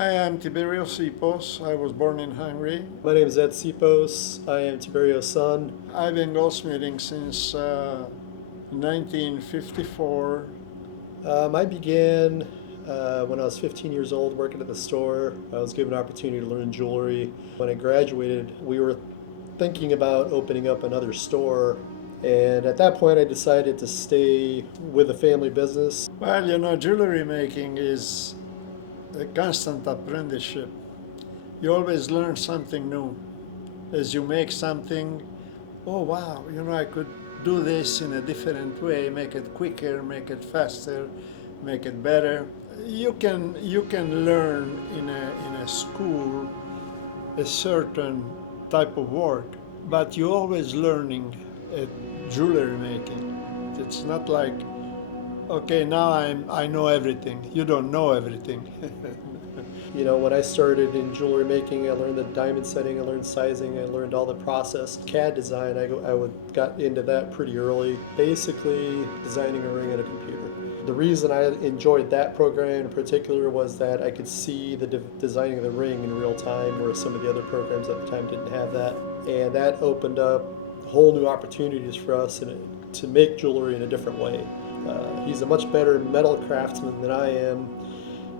I am Tiberio Sipos. I was born in Hungary. My name is Ed Sipos. I am Tiberio's son. I've been goldsmithing since 1954. I began when I was 15 years old working at the store. I was given an opportunity to learn jewelry. When I graduated, we were thinking about opening up another store. And at that point, I decided to stay with the family business. Well, jewelry making is a constant apprenticeship. You always learn something new. As you make something, oh wow, I could do this in a different way, make it quicker, make it faster, make it better. You can learn in a school a certain type of work, but you're always learning at jewelry making. It's not like, okay, now I know everything. You don't know everything. When I started in jewelry making, I learned the diamond setting, I learned sizing, I learned all the process. CAD design, I got into that pretty early. Basically, designing a ring in a computer. The reason I enjoyed that program in particular was that I could see the designing of the ring in real time, where some of the other programs at the time didn't have that. And that opened up whole new opportunities for us to make jewelry in a different way. He's a much better metal craftsman than I am,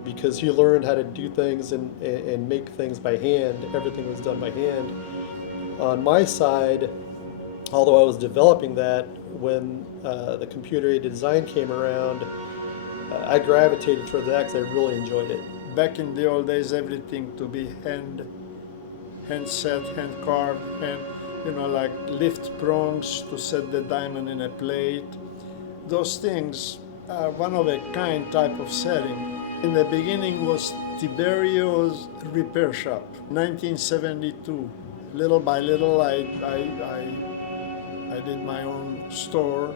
because he learned how to do things and make things by hand. Everything was done by hand. On my side, although I was developing that, when the computer-aided design came around, I gravitated toward that because I really enjoyed it. Back in the old days, everything to be hand set, hand carved, like lift prongs to set the diamond in a plate. Those things are one of a kind type of setting. In the beginning was Tiberio's repair shop, 1972. Little by little, I did my own store,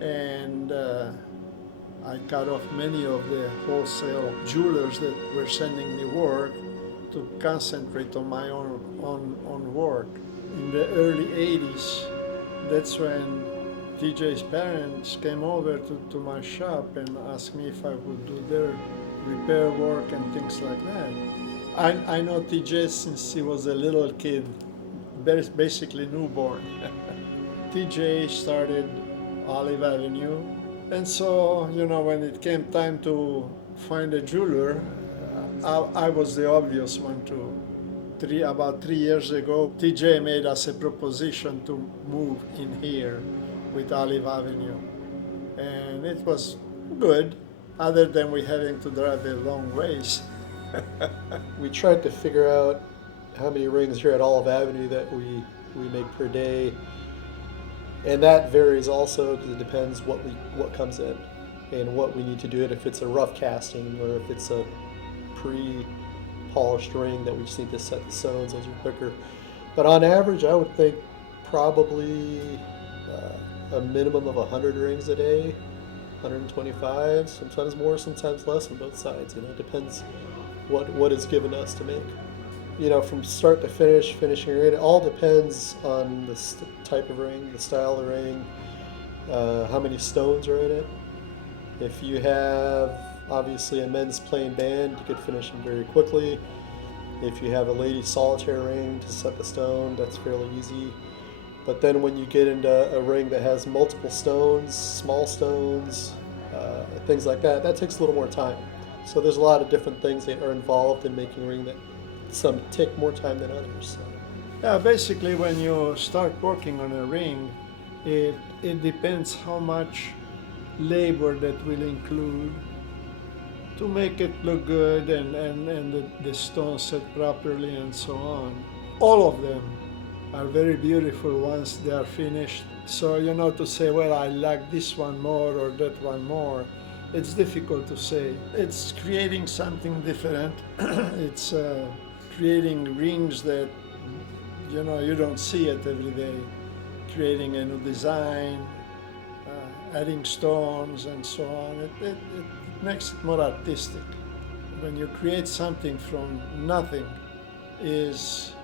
and I cut off many of the wholesale jewelers that were sending me work to concentrate on my own work. In the early 80s, that's when TJ's parents came over to my shop and asked me if I would do their repair work and things like that. I know TJ since he was a little kid, basically newborn. TJ started Olive Avenue, and so, when it came time to find a jeweler, I was the obvious one to. About 3 years ago, TJ made us a proposition to move in here with Olive Avenue, and it was good, other than we having to drive a long ways. We tried to figure out how many rings here at Olive Avenue that we make per day, and that varies also because it depends what comes in and what we need to do it, if it's a rough casting or if it's a pre-polished ring that we just need to set the stones. Those are quicker, but on average I would think probably a minimum of 100 rings a day, 125, sometimes more, sometimes less on both sides. It depends what is given us to make. From start to finish, finishing a ring, it all depends on the type of ring, the style of the ring, how many stones are in it. If you have, obviously, a men's plain band, you could finish them very quickly. If you have a lady solitaire ring to set the stone, that's fairly easy. But then when you get into a ring that has multiple stones, small stones, things like that, that takes a little more time. So there's a lot of different things that are involved in making a ring that some take more time than others. So. Yeah, basically when you start working on a ring, it depends how much labor that will include to make it look good and the stones set properly and so on. All of them are very beautiful once they are finished. So, to say, well, I like this one more or that one more, it's difficult to say. It's creating something different. It's creating rings that, you don't see it every day. Creating a new design, adding stones and so on. It makes it more artistic. When you create something from nothing is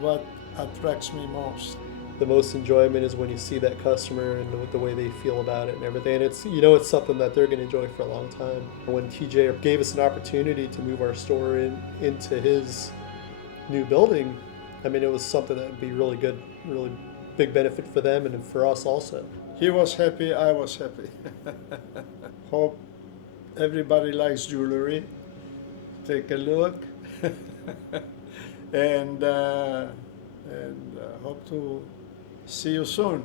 what attracts me most. the most enjoyment is when you see that customer and the way they feel about it and everything. And it's, you know, it's something that they're going to enjoy for a long time. When TJ gave us an opportunity to move our store into his new building, I mean, it was something that would be really good, really big benefit for them and for us also. He was happy, I was happy. Hope everybody likes jewelry. Take a look. and hope to see you soon.